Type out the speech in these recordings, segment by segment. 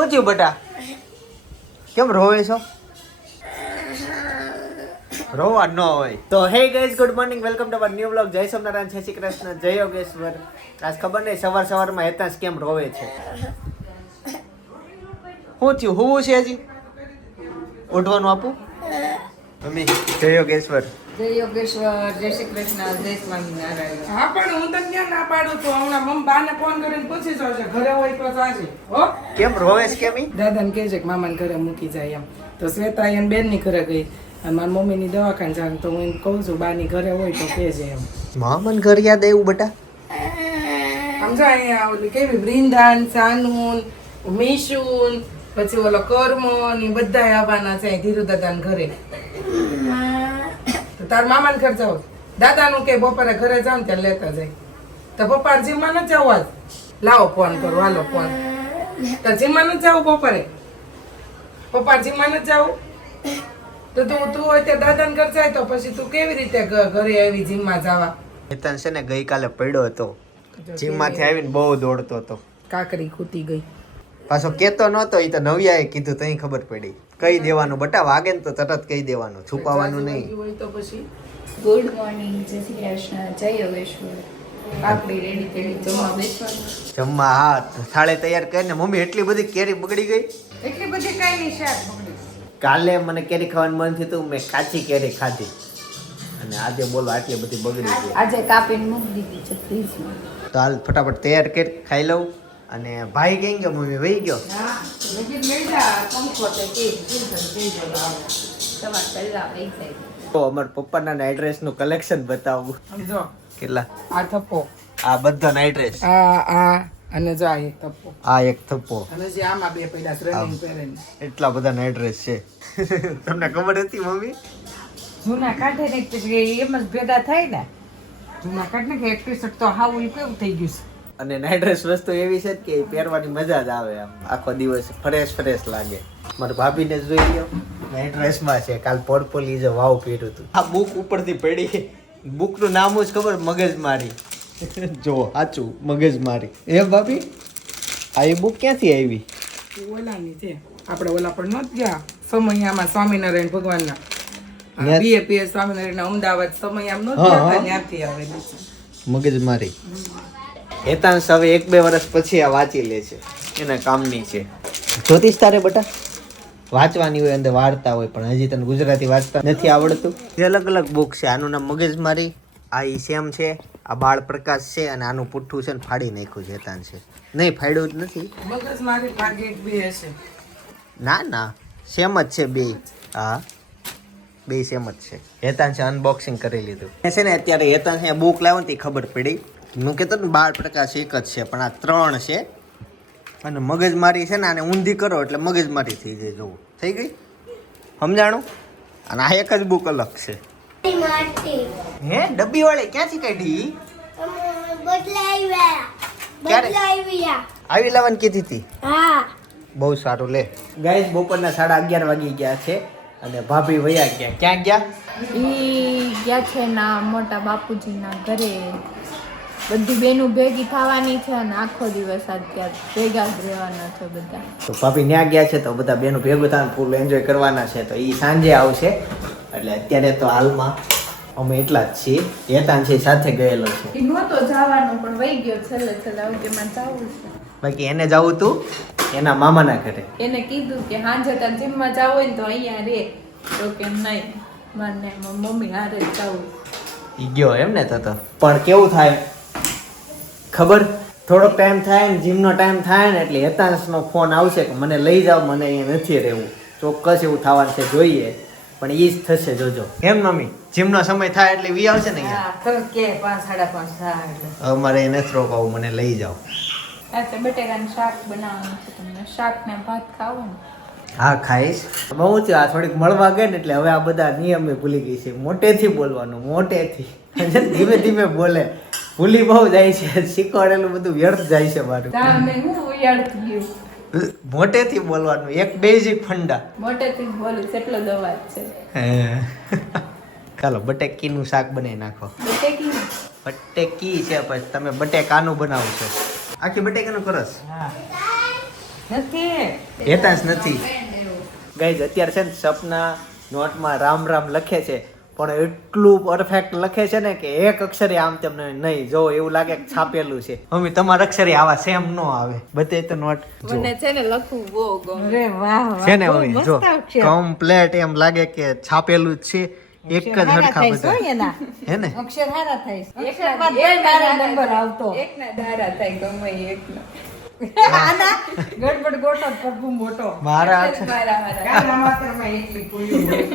શું થયું બટા? કેમ રોવે છો? રોવા ન હોય. તો hey guys good morning welcome to our new blog જય સોમનારાયણ જય શ્રી કૃષ્ણ, જય યોગેશ્વર. આજ ખબર નહીં, સવાર સવારમાં હેતાશ કેમ રોવે છે. શું થયું? હોવું છે હજી? ઉઠવાનું આપું? મમ્મી, જય યોગેશ્વર. જય યોગેશ્વર જય શ્રી કૃષ્ણ જય સ્વામિનારાયણ હા પણ હું તને ક્યાં ના પાડું છું? હમણાં મમ્મી બાને ફોન કરીને પૂછી જોશે ઘરે હોય તો સાચી હો? કેમ રોવે કેમ દાદાને કહે છે કે મામાને ઘરે મૂકી જાય એમ. તો શ્વેતા એને બેનની ઘરે ગઈ. અને મારી મમ્મીની દવાખાને જાય તો હું એને કહું છું બાની ઘરે હોય તો કહેજે એમ. મામાને ઘર યાદ આવ્યું બટા? સમજા અહીંયા ઓલી કેવી વૃંદાન સાનુન મીશુન પછી ઓલો કર્મો ને બધા બધાય આવવાના છે ધીરુ દાદાના ઘરે. તાર મામાને ઘર જાવ દાદાનું કે બપોરે ઘરે જાવ ને ત્યાં લેતા જાય. તો પપ્પા જીમમાં નથી જવું આજ? લાવો ફોન કરો હાલો ફોન તો જીમમાં નથી જવું બપોરે? પપ્પા જીમમાં નથી જવું? તો તું તું હોય ત્યાં દાદાને ઘર જાય તો પછી તું કેવી રીતે ઘરે આવી જીમમાં જવા? હેતાંશ છે ને ગઈકાલે પડ્યો હતો. જીમમાંથી આવીને બહુ દોડતો હતો. કાકરી ખૂટી ગઈ. પાછો કેતો નતો એ તો નવિયાએ કીધું તઈ ખબર પડી. કહી દેવાનું? બટા વાગે ને તો તરત કહી દેવાનું? છુપાવવાનું નહીં. હોય તો પછી ગુડ મોર્નિંગ જય શ્રી કૃષ્ણ જય યોગેશ્વર જમવા હા થાળે તૈયાર કરીને મમ્મી એટલી બધી કેરી બગડી ગઈ? એટલી બધી કઈ નહીં શાક કાલે મને કેરી ખાવાનું મન થયું મેં કાચી કેરી ખાધી. અને આજે બોલો આટલી બધી બગડી ગઈ. આજે કાપીને મૂકી દીધી છે ફ્રીજમાં તો હાલ ફટાફટ તૈયાર કરી ખાઈ લઉં. અને ભાઈ કેમ ગયો? મમ્મી વહી ગયો? તો અમાર પપ્પાના પહેલા ડ્રેસ તો અમારા પપ્પાના એડ્રેસનું કલેક્શન બતાવું. સમજો? કેટલા? આ થપ્પો. આ બધો નાઈટ ડ્રેસ આ આ અને જો આ એક થપ્પો. આ એક થપ્પો. અને જે આમાં બે પૈડા રનિંગ પહેરેને. એટલા બધા નાઈટ ડ્રેસ છે. તમને ખબર હતી મમ્મી? જૂના કાઢે ને એમ જ ભેગા થાય ને. જૂના કાઢ ને કે એક ટી-શર્ટ તો હાવ કેવું થઈ ગયું છે? અને નાઇટ ડ્રેસ વસ્તુ એવી છે કે એ પહેરવાની મજા જ આવે આમ. આખો દિવસ ફ્રેશ ફ્રેશ લાગે. મારા ભાભીને જોઈ લો નાઇટ ડ્રેસમાં છે કાલ પોર્પોલી જે વાવ પહેર્યું હતું. આ બુક ઉપરથી પડી. બુકનું નામ જ ખબર મગજ મારી. જો સાચું મગજ મારી. એ ભાભી? આ એ બુક ક્યાંથી આવી? ઓલાની છે. આપણે ઓલા પણ નહોત ગયા. સમયામાં સ્વામિનારાયણ ભગવાનના. બીએપીએસ સ્વામિનારાયણ અમદાવાદ સમયામ નહોત ગયા. ત્યાંથી આવેલી છે. મગજમારી હેતાંશ હવે એક બે વર્ષ પછી આ વાંચી લે છે. એના કામની છે. જ્યોતિષ તારે બટા? વાંચવાની હોય અંદર વાર્તા હોય પણ હજી તને ગુજરાતી વાંચતા નથી આવડતું? એ અલગ અલગ બુક છે આનું નામ મગજમારી આ ઈ સેમ છે આ બાળ પ્રકાશ છે અને આનું પુઠ્ઠું છે ને ફાડી નાખ્યું છે હેતાન છે. નહીં ફાડ્યું જ નથી. મગજ મારી ભાગે એક હશે. ના ના સેમ જ છે બે. હા બે સેમ જ છે. હેતાન છે અનબોક્સિંગ કરી લીધું. છે ને અત્યારે હેતાન છે બુક લાવ્યો ને ખબર પડી. હું કહેતો ને બાર પ્રકાશ એક જ છે પણ આ ત્રણ છે. અને મગજમારી છે ને આને ઊંધી કરો એટલે મગજમારી થઈ જાય જોવું થઈ ગઈ? સમજાણું? અને આ એક જ બુક અલગ છે. હે? ડબ્બી વાળી ક્યાંથી કાઢી? ક્યારે? આવી લાવવાની કીધી હતી? બહુ સારું લે. ગાઈસ બપોરના સાડા અગિયાર વાગી ગયા છે અને ભાભી વયા ગયા. ક્યાં ગયા? ઈ ગયા છે ના મોટા બાપુજીના ઘરે. બધી બેનો ભેગી થવાની છે અને આખો દિવસ આજ ત્યાં ભેગા જ રહેવાના છે બધા. તો ભાભી ન્યા ગયા છે તો બધા બેનો ભેગું થઈને ફૂલ એન્જોય કરવાના છે તો એ સાંજે આવશે. એટલે અત્યારે તો હાલમાં અમે એટલા જ છીએ. હેતાન છે સાથે ગયેલો છે. એ નહોતો જવાનો પણ વહી ગયો છેલ્લે છેલ્લે. આવું કે મને જવું છે. બાકી એને જવું તું એના મામાના ઘરે. એને કીધું કે હાંજે તાર જીમમાં જવું હોય ને તો અહીંયા રે. તો કે નહીં મને મમ્મી હારે જ જવું. ઈ ગયો એમ ને તો તો. પણ કેવું થાય? ખબર? થોડોક ટાઈમ થાય ને જીમનો ટાઈમ થાય ને એટલે હેતાંશનો ફોન આવશે કે મને લઈ જાઓ મને અહીંયા નથી રહેવું. ચોક્કસ એવું થવાનું છે જોઈએ. પણ એ જ થશે જોજો. એમ મમ્મી? જીમનો સમય થાય એટલે વી આવશે ને અહીંયા? કે પાંચ સાડા પાંચ થાય અમારે નથી રોકાવું મને લઈ જાઓ. બટેકાનું શાક બનાવવાનું છે તમને. શાક ને ભાત ખાવું હા ખાઈશ. બહુ છે આ થોડીક મળવા ગઈ ને એટલે હવે આ બધા નિયમે ભૂલી ગઈ છે. મોટેથી બોલવાનું મોટેથી. ધીમે ધીમે બોલે. ભૂલી બહુ જાય છે. શીખવાડેલું બધું વ્યર્થ જાય છે મારું. મોટેથી બોલવાનું એક બેઝિક ફંડા. મોટેથી બોલું એટલો જ અવાજ છે ચાલો બટેકીનું શાક બનાવી નાખો. બટેકી બટેકી છે પછી તમે બટેકાનું બનાવો છો. આખી બટેકાનું કરસ? હા. નથી. હેતાંશ નથી. ગાઈઝ અત્યારે છે ને સપના નોટમાં રામ રામ લખે છે. પણ એટલું પરફેક્ટ લખે છે ને કે એક અક્ષરે આમ તેમને નહીં જો એવું લાગે કે છાપેલું છે. મમ્મી તમારા અક્ષરે આવા સેમ નો આવે. બધે તો નોટ મને છે ને લખવું બહુ ગમે. અરે વાહ વાહ છે ને મમ્મી જો. કમ્પ્લેટ એમ લાગે કે છાપેલું જ છે. એક જ હરખા છે બધા. હે ને? અક્ષર હારા થાય અક્ષરમાં બે મારા નંબર આવતો. એક ના ધારા થાય ગમે એક ના. ગડબડ ગોટો પ્રભુ મોટો. મારા એટલે મારા હારા. કાના એકલી પૂરી હોય.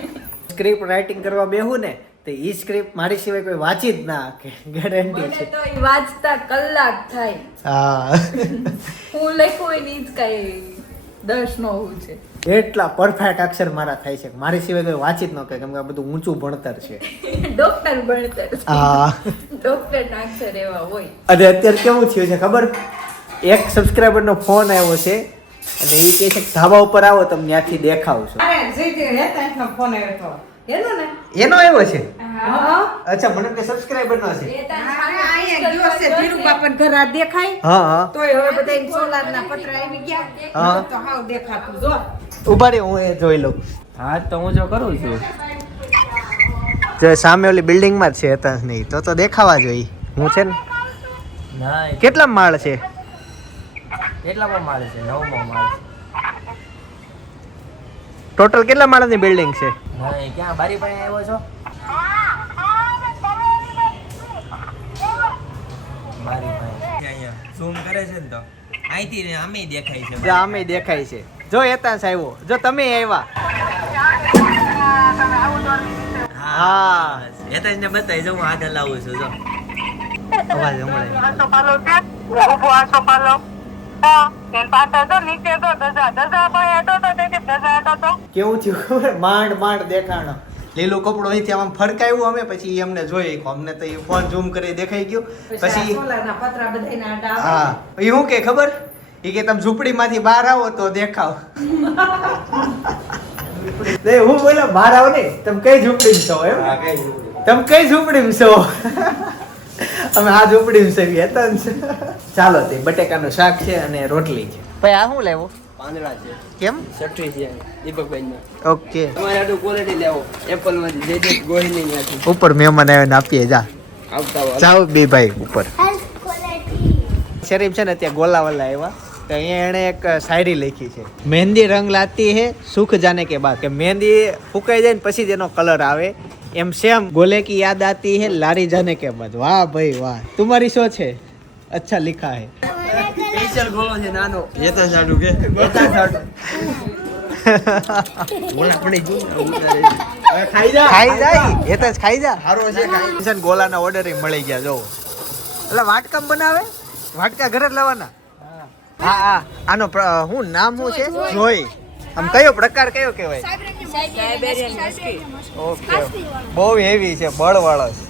સ્ક્રિપ્ટ રાઇટિંગ કરવા બેહું ને તો ઈ સ્ક્રિપ્ટ મારી સિવાય કોઈ વાંચી જ ના કે ગેરંટી છે. તો ઈ વાંચતા કલાક થાય. હા. હું લખું હોય ને ઈ જ કાંઈ દસ નો હું છે. એટલા પરફેક્ટ અક્ષર મારા થાય છે. મારી સિવાય કોઈ વાંચી જ ન કરે કેમ કે આ બધું ઊંચું ભણતર છે. ડોક્ટર ભણતર. હા. ડોક્ટર અક્ષર એવા હોય. અને અત્યારે કેવું થયું છે ખબર? એક સબસ્ક્રાઈબર નો ફોન આવ્યો છે. અને એ કહે છે ધાબા ઉપર આવો તમને ત્યાંથી આવ્યો હતો. એનો એવો આવ્યો છે? હા. અચ્છા મને કે સબસ્ક્રાઇબર નો છે એ તાર અરે અહીંયા ગયો છે ધીરુબાપાને ઘર આ દેખાય? હા હા. તોય હવે બધા સોલારના પત્ર આવી ગયા. હા. તો હાવ દેખાતું જો. ઊભા રે હું એ જોઈ લઉં. હા તો હું જો કરું છું. જો સામે ઓલી બિલ્ડિંગમાં જ છે હેતાંશ નહીં તો તો દેખાવા જોઈએ. હું છે ને? કેટલા માળ છે? કેટલામાં માળ છે? નવમો માળ ટોટલ કેટલા માળની બિલ્ડિંગ છે? ક્યાં? બારી પાસે આવ્યો છો? બારી પાસે. અહીંયા ઝૂમ કરે છે ને તો. અહીંથી આમે દેખાય છે જો આમે દેખાય છે. જો હેતાંશ આવ્યો. જો તમે આવ્યા. હા. હેતાજ ને બતાવી જો હું આગળ લાવું છું જો. અવાજ હમણાં હા કેવું થયું ખબર? માંડ માંડ દેખાણો. લીલું કપડું અહીંથી આમ ફરકાયું અમે પછી ઈ અમને જોઈ અમને તો એ ફોન ઝૂમ કરી દેખાઈ ગયું. પછી. હા. એ શું કે ખબર? એ કે તમે ઝૂંપડીમાંથી બહાર આવો તો દેખાવ. નહીં હું બોલો બહાર આવો નહીં. તમે કઈ ઝૂંપડી છો? એમ. તમે કઈ ઝૂંપડી છો? અમે આ ઝૂંપડી છે હતા ચાલો તે બટેકાનું શાક છે અને રોટલી છે. ભાઈ આ શું લેવું? પાંદડા છે. કેમ? સટરી છે દીપકભાઈ ને ઓકે. તમારે આટલું ક્વોલિટી લેવો. એપલમાંથી જે જે ગોહિની ત્યાંથી ઉપર મહેમાન આવીને આપીએ જા. આવતા જાઓ બે ભાઈ ઉપર. શરીફ છે ને ત્યાં ગોલાવાલા આવ્યા. તો અહીંયા એણે એક શાયરી લખી છે. મહેંદી રંગ લાતી હે સુખ જાને કે બાદ કે મહેંદી ફૂકાઈ જાય ને પછી જ એનો કલર આવે. એમ સેમ. ગોલે કી યાદ આતી હે લારી જાને કે બાદ વાહ ભાઈ વાહ. તમારી શું છે? અચ્છા લિખા હે. સ્પેશિયલ ગોળો છે નાનો. હેતા સાડું કે? સાડું. ઓલા પડી ગયું ખાઈ જા. ખાઈ જાય. એ તો જ ખાઈ જા. હારો છે. ખાઈ. છે ને ગોલાના ઓર્ડર મળી ગયા જો. એટલે વાટકામ બનાવે? વાટકા ઘરે જ લાવવાના? હા. હા આનો પ્ર- શું નામ શું છે? જોઈ. આમ કયો પ્રકાર કયો કહેવાય? ઓકે. બહુ હેવી છે બળવાળો છે.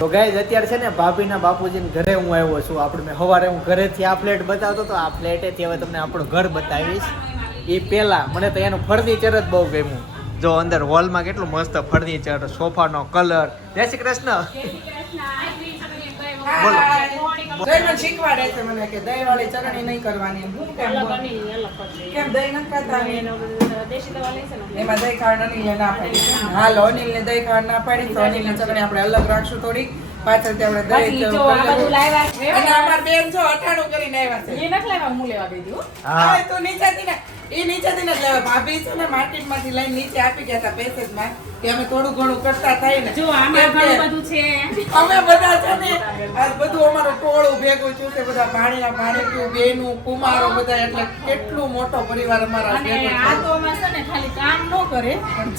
તો ગાઈઝ અત્યારે છે ને ભાભીના બાપુજીને ઘરે હું આવ્યો છું. આપણે મેં સવારે હું ઘરેથી આ ફ્લેટ બતાવતો તો આ ફ્લેટેથી હવે તમને આપણું ઘર બતાવીશ. એ પહેલાં મને તો એનું ફર્નિચર જ બહુ ગમ્યું. જો અંદર હોલમાં કેટલું મસ્ત ફર્નિચર સોફાનો કલર જય શ્રી કૃષ્ણ. બોલો. દહીંમાં શીખવાડે છે મને કે દહીં વાળી ચરણી નહીં કરવાની. હું કેમ? કેમ દહીં નથી ખાતા? એમાં દહીં ખાવાની ના પાડી. હાલ અનિલ ને દહીં ખાવા ના પાડી. તો અનિલની ચરણી આપણે અલગ રાખશું થોડીક. પાછળથી આપણે દહીં બધું લાવ્યા છે. અને અમાર બેન જો અઠાણું કરીને આવ્યા છે. હા હા, તો નીચેથી ને ઈ નીચેથી ને લેવા. ભાભી છે ને માર્કેટમાંથી લઈને નીચે આપી ગયા હતા પેસેજમાં કે અમે થોડું ઘણું કરતા થાય ને. કેમ કે અમે બધા છે ને આ બધું અમારું ટોળું ભેગું થયું છે બધા ભાણિયા ભાણિયું બેનું કુમારો બધા એટલે કેટલું મોટો પરિવાર અમારા આરામ કરવા દાદા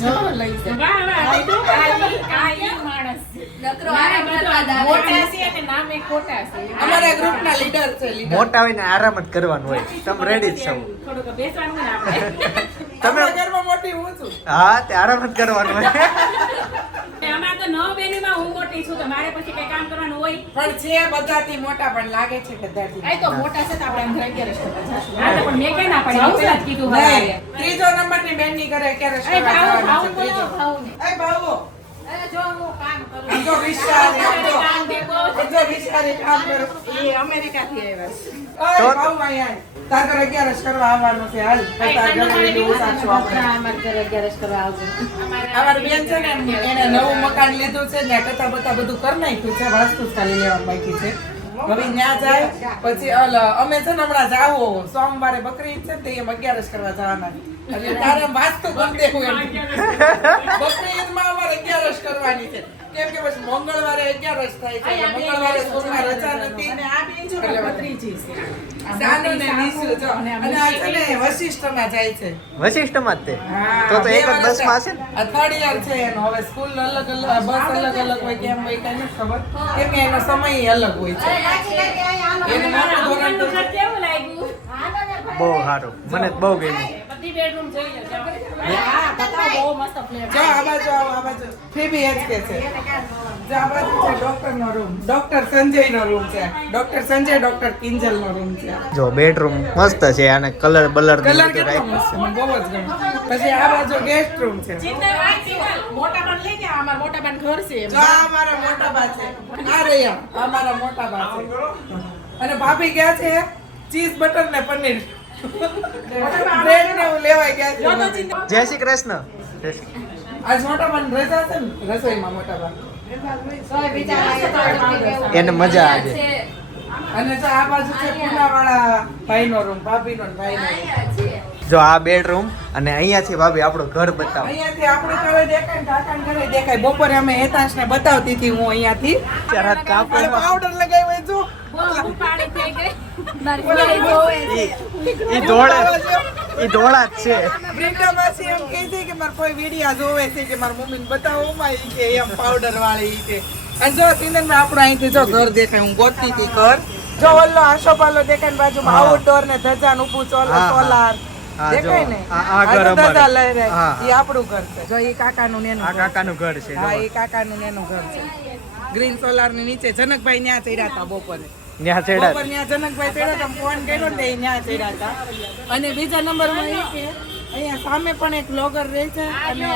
અમારા છે લીડર મોટા હોય ને આરામ જ કરવાનું હોય તમે વાહ જ છો તમે ઘરમાં મોટી હું છું. આરામ જ કરવાનું હોય. અમારે તો નવ બેનીમાં હું મોટી છું તો મારે પછી કઈ કામ કરવાનું હોય? પણ છે બધાથી મોટા પણ લાગે છે બધાથી. મોટા છે તો આપણે અંદર અગિયારસ કરવા જાશું. હા. તો પણ મેં કઈ ના પાડી? મેં પહેલા જ કીધું હવે નહીં, ત્રીજો નંબરની બેનની ઘરે ક્યારે જો હું કામ કરું આમ જો વિચારે, આમ જો. આમ જો વિચારે કામ કરો. એ અમેરિકાથી આવ્યા છે. ઓય, ભાવ તાર અગિયારસ કરવા આવવાનું છે હાલ. તાર ઘરે લઈને ઉતારશું ઘરે અગિયારસ કરવા આવજો. અમારી બેન છે ને એને નવું મકાન લીધું છે ને કથા બતા બધું કરી નાખ્યું છે વાસ્તુ ખાલી લેવા બાકી છે. હવે ત્યાં જાય પછી અલ અમે છે ને હમણાં જાવો સોમવારે બકરી છે ને તો એમ અગિયારસ કરવા જવાના. એટલે તારે વાસ્તુ ગમ દેવું એમ. બકરી ઈદમાં અમારે અગિયારસ કરવાની છે. કેમ કે પછી મંગળવારે અગિયારસ થાય છે? મંગળવારે સ્કૂલમાં રજા નથી. અને આ બેન જો ભત્રીજી છે. સાનુ ને નિશુ જો. અને આ છે વશિષ્ઠમાં જાય છે. વશિષ્ઠમાં જ તે. તો તો બે એક જ બસમાં હશે આ third year છે એનો. હવે સ્કૂલ અલગ અલગ બસ અલગ અલગ હોય કેમ હોય કઈ નથી ખબર. કેમ કે એનો સમય અલગ હોય છે. એને મોટું ધોરણ તો કેવું લાગ્યું? બહુ સારું. મને બહુ ગમ્યું. બધી બેડરૂમ જોઈ લેજો હા બતાવો. બહુ મસ્ત ફ્લેટ જો આ બાજુ આવો આ બાજુ. થ્રી બીએચકે છે. જો આ બાજુ છે ડોક્ટર નો રૂમ. ડોક્ટર સંજય નો રૂમ છે. ડોક્ટર સંજય ડોક્ટર કિંજલ નો રૂમ છે. જો બેડરૂમ મસ્ત છે અને કલર બલર કલર કેટલો મસ્ત છે બહુ જ ગમે પછી આ બાજુ ગેસ્ટ રૂમ છે. મોટા બન લઈ ગયા અમારા મોટા બન ઘર છે. જો અમારા મોટા બા છે. આ રહ્યા અમારા મોટા બા છે અને ભાભી ગયા છે ચીઝ બટર ને પનીર. છે. જય શ્રી કૃષ્ણ. છે એને મજા આવે. અને જો આ બાજુ છે પૂનાવાળા ભાઈનો રૂમ ભાભીનો ભાઈનો જો આ બેડરૂમ અને અહીંયાથી ભાભી આપણું ઘર બતાવો. અહીંયાથી આપણે ઘરે દેખાય ને ઘરે દેખાય. બપોરે અમે હેતાશને બતાવતી હતી હું અહીંયાથી. ત્યારે કાપડ પાવડર લગાવ્યો જો. પાણી થઈ ગઈ. ઈ ધોળા ઈ ધોળા જ છે. બ્રિન્ડા માસી એમ કહે છે કે મારે કોઈ વિડિયા જોવે છે કે મારા મમ્મીને બતાવો માં ઈ કે એમ પાવડર વાળી ઈ કે. અને જો સિંદન આપણું અહીંથી જો ઘર દેખાય હું ગોતતી હતી ઘર. જો ઓલો આશોપાલો દેખાય ને બાજુમાં. આઉટડોર ને ધજા ને ઊભું ચોલ. સોલાર દેખાય ને? આ- ઘર લઈ રહે. ઈ આપણું ઘર છે. જો ઈ કાકાનું આ કાકાનું ઘર છે હા. ઈ કાકાનું ને એનું ઘર છે. ગ્રીન સોલારની નીચે જનકભાઈ ન્યા ચડ્યા હતા બપોરે. ન્યા ચડ્યા બપોર ન્યા જનકભાઈ ચડ્યા હતા ફોન કર્યો ને એ ન્યા ચડ્યા હતા. અને બીજા નંબરમાં એ કે અહીંયા સામે પણ એક બ્લોગર રહે છે અને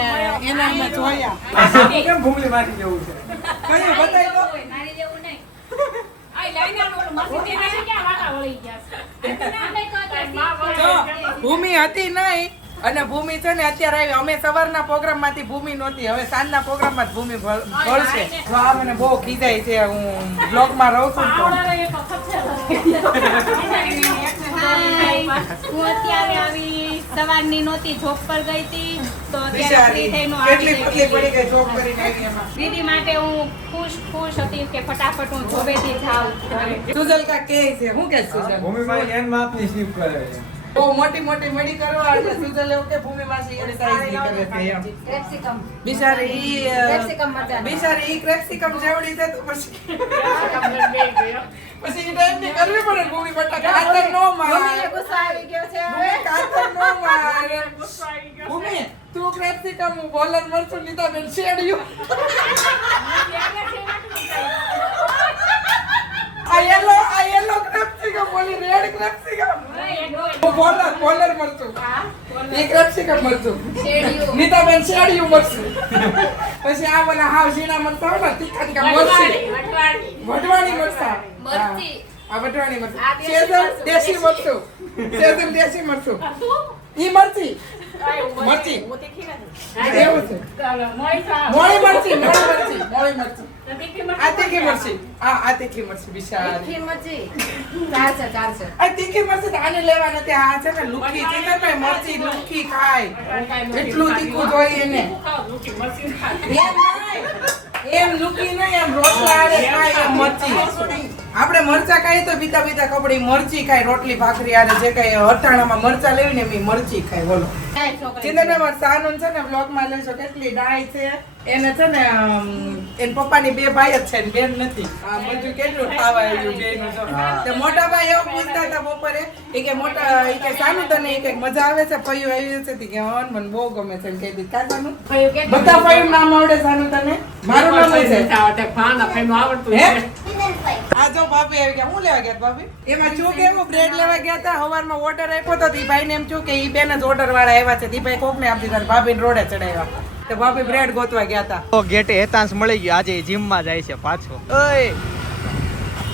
એના અમે જોયા. કેમ ભૂમલી મારી જેવું છે? કયું બતાવી દો. મારી જેવું નહીં. ભૂમિ હતી નહીં અને ભૂમિ છે ને અત્યારે આવી અમે સવારના પ્રોગ્રામમાંથી ભૂમિ નહોતી હવે સાંજના પ્રોગ્રામમાં ભૂમિ ભળ- ભળશે. મને બહુ ખીજાય છે હું બ્લોગમાં રહું છું હું અત્યારે આવી સવારની નહોતી જોબ પર ગઈ હતી તો અત્યારે ફ્રી થઈને કેટલી પતલી પડી ગઈ જોબ કરીને આવી એમાં? દીદી માટે હું ખુશ ખુશ હતી કે ફટાફટ હું જોબેથી જાઉં. સુજલ કા કે છે હું કે સુજલ? બહુ મોટી મોટી મડી કરવા એટલે સુધર લેવું કે ભૂમિ માસી એની size ની કરે છે કેપ્સિકમ. બિચારી ઈ ક્રેપ્સિકમ કેપ્સિકમ બિચારી ઈ ક્રેપ્સિકમ જેવડી છે તો પછી પછી ઈ ટાઈમની કરવી પડે ભૂમિ બટા કાતર નો માર. ગુસ્સો આવી ગયો છે હવે. ભૂમિ કાતર નો માર. ભૂમિ તું ક્રેપ્સિકમ હું બોલર મરચું લીધા બેન શેડ્યું આ યલો આ યલો ક્રેપ્સિકમ બોલી રેડ ક્રેપ્સિકમ હું બોલર બોલર મરચું એ ક્રેપ્સિકમ મરચું નીતાબેન શેડ્યું મરચું પછી આ બોલા હાવ ઝીણા મરચા હોય ને તીખા તીખા મરચું વઢવાણી મરચા મરચી. આ વઢવાણી મરચું આ દેશી સેજલ મરચું, દેશી મરચું સેજલ દેશી મરચું ઈ મરચી મરચી એવું છે મોળી મરચી મોળી મરચી મોળી મરચી આ તીખી મરચી. આ આ તીખી મરચી બિચારી તીખી મરચી? ચારસો ચારસો આ તીખી મરચી તો આને લેવા નથી આ છે ને લુખી. છે ને ભાઈ મરચી લુખી. ખાય એટલું તીખું જોઈએ એને. એમ લુકી નહીં એમ રોટલા ખાય એમ મરચી. આપણે મરચા ખાઈએ તો બીતા બીતા કપડી મરચી ખાય રોટલી ભાખરી હારે જે કઈ અટાણામાં મરચા લેવી ને એમ મરચી ખાય બોલો. ચિંતનભાઈ સાનું છે ને બ્લોગમાં લેશો કેટલી ડાય છે. એને છે ને અમ, પપ્પાની બે ભાઈ જ છે ને બેન નથી. આ બધું કેટલું ખાવા આવ્યું બેનું જો. તે મોટા ભાઈ એવું પૂછતા હતા બપોરે એ કે મોટા એ કે સાનું તને એ કે મજા આવે છે ફયું છે કે હન મને બહુ ગમે છે કા સાનું બધા ફયું નામ આવડે સાનું તને? મારું નામ છે. હે? આ જો ભાભી આવી ગયા. હું લેવા ગયા ભાભી? એમાં શું કેવું બ્રેડ લેવા ગયા હતા. હવારમાં ઓર્ડર આપ્યો તો ઈ ભાઈને એમ છું કે ઈ બેન જ ઓર્ડર વાળા આવ્યા છે. ઈ ભાઈ કોક આપી દીધા ભાભી રોડે ચડાવ્યા. તો ભાભી બ્રેડ ગોતવા ગયા હતા. તો ગેટે હેતાંશ મળી ગયો. આજે જીમમાં જાય છે પાછો. ઓય!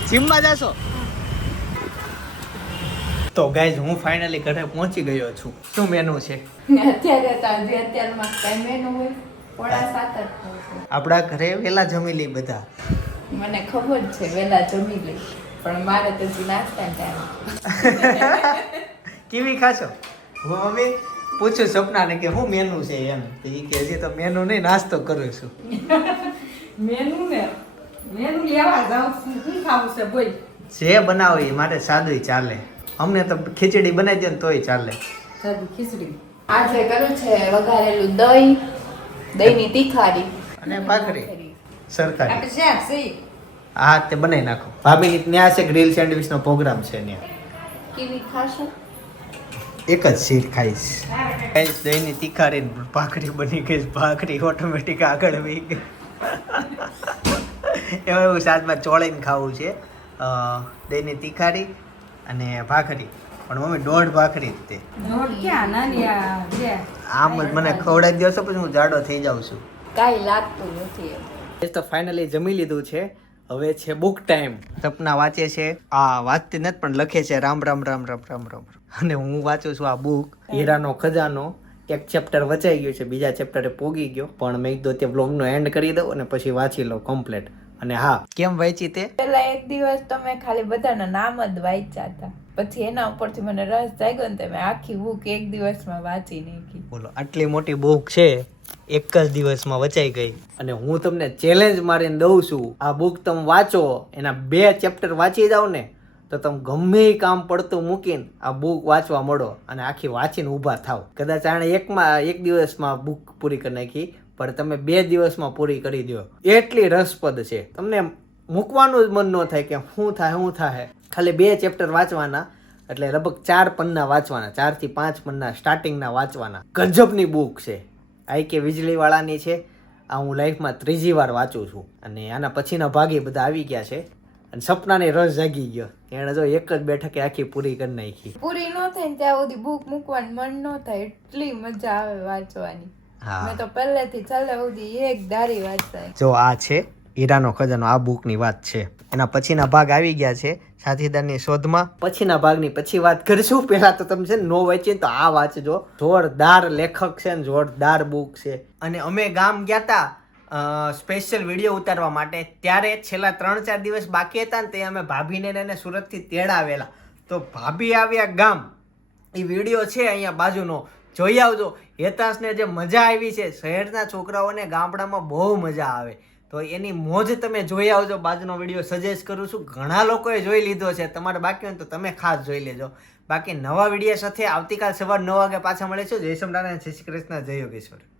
જીમમાં જાશો? તો ગાઈઝ હું ફાઇનલી ઘરે પહોંચી ગયો છું. શું મેનુ છે? અત્યારે તો અત્યારમાં કઈ મેનુ હોય? પોળા સાત જ હોય છે. આપણા ઘરે વેલા જમી લઈ બધા. મને ખબર છે વેલા જમી લઈ. પણ મારે તો હજી નાસ્તા ટાઈમ કેવી ખાશો? હું મમ્મી પૂછું સપનાને કે શું મેનુ છે એમ. તો એ કે હજી તો મેનુ નહીં નાસ્તો કરું છું. મેનુ ને? મેનુ લેવા જાઉં શું ખાવું છે બોલ. જે બનાવો એ માટે સાદું ચાલે. અમને તો ખીચડી બનાવી દે ને તોય ચાલે. સાદી ખીચડી. આજે કરું છે વઘારેલું દહીં. દહીંની તીખારી. અને ભાખરી. સરકારી આપણે છે હા તે બનાવી નાખો. ભાભી ત્યાં છે ગ્રીલ સેન્ડવિચનો પ્રોગ્રામ છે ત્યાં. કેવી ખાશો? એક જ સીટ ખાઈશ ખાઈશ દહીંની તીખારી ભાખરી બની ગઈ ભાખરી ઓટોમેટિક આગળ વહી ગઈ. એમાં એવું સાદમાં ચોળીને ખાવું છે. દહીંની તીખારી અને ભાખરી. પણ મમ્મી દોઢ ભાખરી જ તે. આમ જ મને ખવડાવી દેશો છો પછી હું જાડો થઈ જાઉં છું. કાંઈ લાગતું નથી એ તો ફાઇનલી જમી લીધું છે. હવે છે બુક ટાઈમ સપના વાંચે છે. આ વાંચતી નથી પણ લખે છે. રામ રામ રામ રામ રામ રામ અને હું વાંચું છું આ બુક હીરાનો ખજાનો એક ચેપ્ટર વચાઈ ગયું છે. બીજા ચેપ્ટરે પોગી ગયો. પણ મેં કીધું તે બ્લોગનો એન્ડ કરી દઉં અને પછી વાંચી લઉં કમ્પ્લેટ અને હા. કેમ વાંચી તે? પેલા એક દિવસ તો મેં ખાલી બધાના નામ જ વાંચ્યા હતા. પછી એના ઉપરથી મને રસ જાગ્યો ને તે મેં આખી બુક એક દિવસમાં વાંચી નાખી. બોલો આટલી મોટી બુક છે. એક જ દિવસમાં વચાઈ ગઈ. અને હું તમને ચેલેન્જ મારીને દઉં છું, આ બુક તમે વાંચો, એના બે ચેપ્ટર વાંચી જાઓ ને, તો તમે ગમે કામ પડતું મૂકીને આ બુક વાંચવા મળો અને આખી વાંચીને ઊભા થાવ કદાચ આણે એકમાં, એક દિવસમાં બુક પૂરી કરી નાખી, પણ તમે બે દિવસમાં પૂરી કરી દો એટલી રસપ્રદ છે. તમને મૂકવાનું જ મન ન થાય કે શું થાય શું થાય. ખાલી બે ચેપ્ટર વાંચવાના, એટલે લગભગ ચાર પન્ના વાંચવાના, ચારથી પાંચ પન્ના સ્ટાર્ટિંગના વાંચવાના. ગજબની બુક છે. આઈ કે વીજળીવાળાની છે. આ હું લાઈફમાં ત્રીજી વાર વાંચું છું. અને આના પછીના ભાગે બધા આવી ગયા છે. અને સપનાને રસ જાગી ગયો. એણે જો એક જ બેઠકે આખી પૂરી કરી નાખી. પૂરી ન થાય ને ત્યાં સુધી બુક મૂકવાનું મન ન થાય. એટલી મજા આવે વાંચવાની. હા. મેં તો પહેલેથી છેલ્લે સુધી એક ધારી વાંચતા જો આ છે હીરાનો ખજાનો આ બુકની વાત છે. એના પછીના ભાગ આવી ગયા છે. સાથીદારની શોધમાં. પછીના ભાગની પછી વાત કરીશું. પહેલા તો તમે છે ને વાંચીએ તો આ વાંચજો. જોરદાર લેખક છે ને જોરદાર બુક છે. અને અમે ગામ ગયા હતા સ્પેશિયલ વીડિયો ઉતારવા માટે. ત્યારે છેલ્લા ત્રણ ચાર દિવસ બાકી હતા ને તે અમે ભાભીને એને સુરતથી તેડાવેલા. તો ભાભી આવ્યા ગામ. એ વીડિયો છે અહીંયા બાજુનો. જોઈ આવજો. હેતાશને જે મજા આવી છે. શહેરના છોકરાઓને ગામડામાં બહુ મજા આવે. તો એની મોજ તમે જોઈ આવજો. બાજનો વીડિયો સજેસ્ટ કરું છું. ઘણા લોકોએ જોઈ લીધો છે. તમારે બાકી હોય તો તમે ખાસ જોઈ લેજો. બાકી નવા વીડિયો સાથે આવતીકાલ સવાર નવ વાગે પાછા જય સમરારાયણ જય શ્રી કૃષ્ણ. જય યોગેશ્વર.